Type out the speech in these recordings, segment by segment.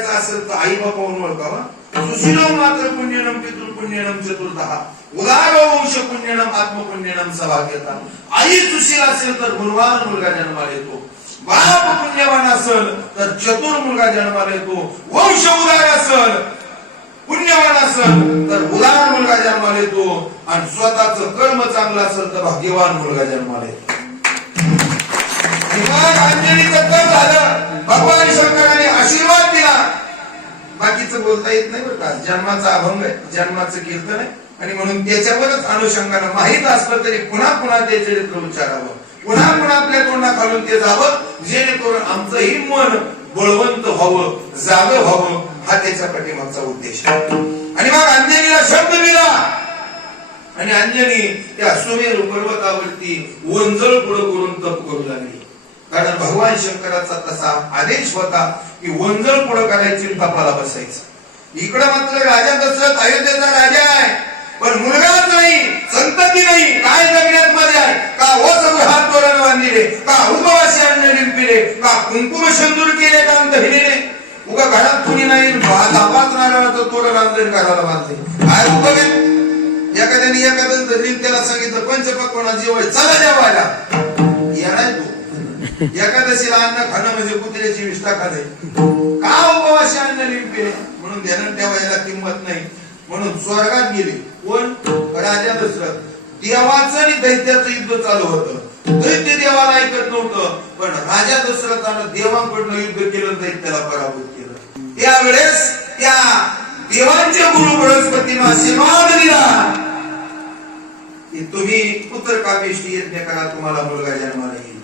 ओळखायचं असेल तर आई बापावरून ओळखावा. सुशीलम मात्र पुण्यनम पितृ पुण्यनम चतुर्दहा उदार वंश पुण्यनम आत्मपुण्यनम सभाग्यता आई सुशील असेल तर गुणवान मुलगा जन्माला येतो. बाप पुण्यवान असेल तर चतुर मुलगा जन्माला येतो. वंश उदार असेल पुण्यवान असेल तर उदार मुलगा जन्माला येतो. आणि स्वतःच कर्म चांगलं असेल तर भाग्यवान मुलगा जन्माला येतो आणि मग अंजलीचं तर झालं भगवान शंकराने आशीर्वाद दिला बाकीचं बोलता येत नाही बरं का. जन्माचा अभंग आहे. जन्माचं कीर्तन आहे. आणि म्हणून त्याच्यावरच अनुषंगानं माहीत असलं तरी पुन्हा पुन्हा ते चरित्र उच्चारावं. पुन्हा पुन्हा आपल्या तोंडा खालून ते जावं. जेणेकरून आमचंही मन बळवंत व्हावं जाग व्हावं हा त्याच्या पाठीमागचा उद्देश आहे. आणि मग अंजनीला शब्द दिला. आणि अंजनी त्या सुमेरू पर्वतावरती वंजळ पुढं करून तप करू लागली. कारण भगवान शंकराचा तसा आदेश होता की वंजळ पुढं करायची तपाला बसायचं. इकडं मात्र राजा दशरथ अयोध्येचा राजा आहे. पण मुलगाच नाही संतती नाही. काय जगण्यात मजा आहे? का ओच हात तोरण बांधिले? का उपवासी अन्न लिंपिले का कुंकुम शंदूर केले का अंत हिलेले? उगा घरात कुणी नाही दापाच नारळाचं तोरण आंदोलन करायला बांधले. काय उपयोग एखाद्याने एखादं धरली त्याला सांगितलं पंचपक्वाना जेवाय चला जेवायला. येणार तू. एकादशीला अन्न खाणं म्हणजे कुत्र्याची विष्ठा खाणे. का उपवासी अन्न लिंपे म्हणून ध्यान ठेवायला किंमत नाही. म्हणून स्वर्गात गेले. कोण? राजा दशरथ. देवाचं आणि दैत्याचं युद्ध चालू होतं. दैत्य देवाला ऐकत नव्हतं. पण राजा दशरथानं देवांकडनं युद्ध केलं दैत्याला पराभूत केलं. त्यावेळेस त्या देवांच्या गुरु बृहस्पतीनं आशीर्वाद दिला की तुम्ही पुत्र कामेष्टी यज्ञ करा तुम्हाला मुलगा जन्माला येईल.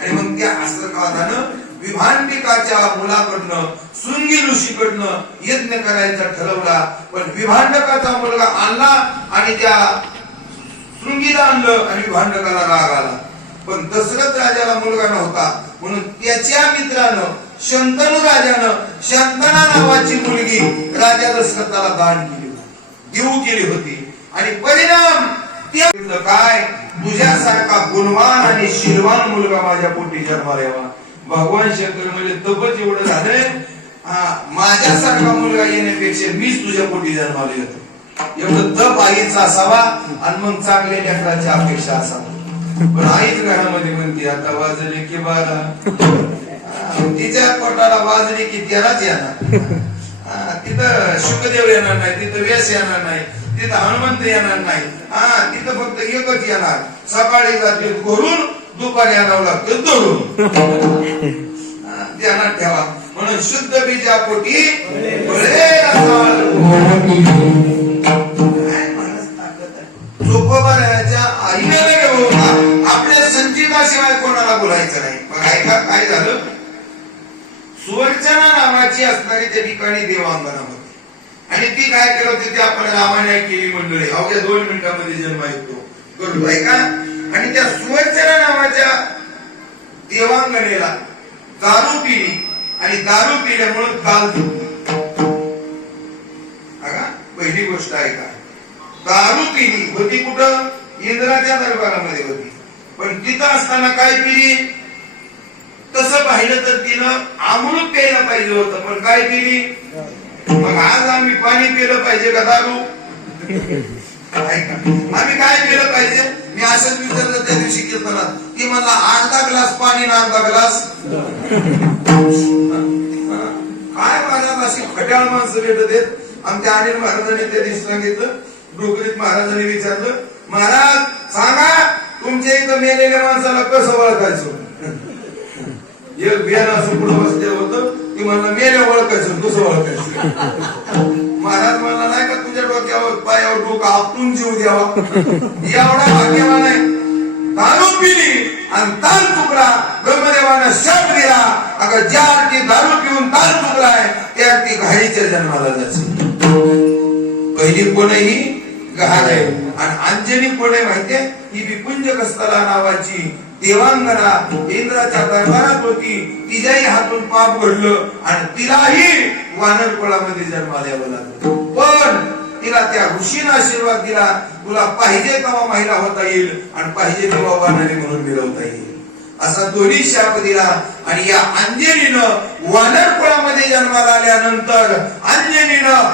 आणि मग त्या आश्रकादानं विभांडिकाच्या मुलाकडनं सुंगी ऋषीकडनं यज्ञ करायचा ठरवला. पण विभांडकाचा मुलगा आणला आणि त्या शृंगीला आणलं आणि विभांडकाला राग आला. पण दशरथ राजाला मुलगा नव्हता. म्हणून त्याच्या मित्रानं शंतनू राजानं शंतना नावाची मुलगी राजा दशरथाला दान केली होती देऊ केली होती. आणि परिणाम काय? तुझ्यासारखा गुणवान आणि शिलवान मुलगा माझ्या पोटी जन्माला यावा. भगवान शंकर म्हणजे तपच एवढं झालंय हा माझ्यासारखा मुलगा येण्यापेक्षा मीच तुझ्या पोटी जन्माला येतो. एवढं तप आईचा असावा आणि मग चांगल्या लेकराची अपेक्षा असावी. पण आईच घरामध्ये म्हणते आता वाजले की बारा. तिच्या पोटाला वाजले की त्यालाच येणार. तिथं शुकदेव येणार नाही तिथं व्यास येणार नाही तिथं हनुमंत येणार नाही. हा तिथं फक्त एकच येणार. सकाळी जाते करून दुपारी आणावं लागतं दळून ध्यानात ठेवा. म्हणून शुद्ध बीजा पोटी. चोखोबाराच्या आईने घेऊन आपल्या कोणाला बोलायचं नाही. मग ऐका काय झालं? सुवर्चना नावाची असणारी त्या ठिकाणी देवांगना होती. आणि ती काय करत होती? ते आपण रामायण केली मंडळी. अवघ्या दोन मिनिटांमध्ये जन्म येतो करू ऐका. आणि त्या नावाच्या देवांगणेला दारू पिली आणि दारू पिल्यामुळे काल अगा पहिली गोष्ट आहे का दारू पिली होती कुठं? इंद्राच्या दरबारामध्ये होती. पण तिथं असताना काय पिली? तसं पाहिलं तर तिनं आमृत प्यायला पाहिजे होतं पण काय पिली? मग आज आम्ही पाणी पिलं पाहिजे का दारू? ऐका. आम्ही काय पिलं पाहिजे? मी असंच विचारलं त्या दिवशी परत ती म्हणला अर्धा ग्लास पाणी ना अर्धा ग्लास काय महाराज अशी खट्याळ माणसं भेटत आहेत? आमच्या अनिल महाराजांनी त्या दिवशी सांगितलं डोकरीत महाराजांनी विचारलं महाराज सांगा तुमच्या इथं मेलेल्या माणसाला कसं ओळखायचं? एक बियाणं असं पुढे बसले होतं. ती म्हणलं मेले ओळखायचं कसं ओळखायचं. महाराज म्हणला नाही का तुझ्या डोक्यावर पायावर डोकं आपण जीव द्यावा? एवढा भाग्यवान आहे. आणि ताल तुकडा ब्रह्मदेवानं शाप दिला. अगं ज्या अर्थी दारू पिऊन ताल चुकलाय त्या अर्थी घाईच्या जन्माला जायचे पहिली कोणही गहाण आहे आणि अंजनी कोण आहे माहितीये? ही विपुंज कस्तला नावाची देवांगना इंद्राच्या दरबारात होती. तिच्याही हातून पाप घडलं आणि तिलाही वानर कुळामध्ये जन्माला यावं लागलं. पण तिला त्या ऋषीनं आशीर्वाद दिला. तुला पाहिजे तेव्हा महिला होता येईल आणि पाहिजे तेव्हा वानरी म्हणून मिळवता येईल. असा दोन्ही शाप दिला आणि या अंजनीनं वानर कुळामध्ये जन्माला आल्यानंतर अंजनीनं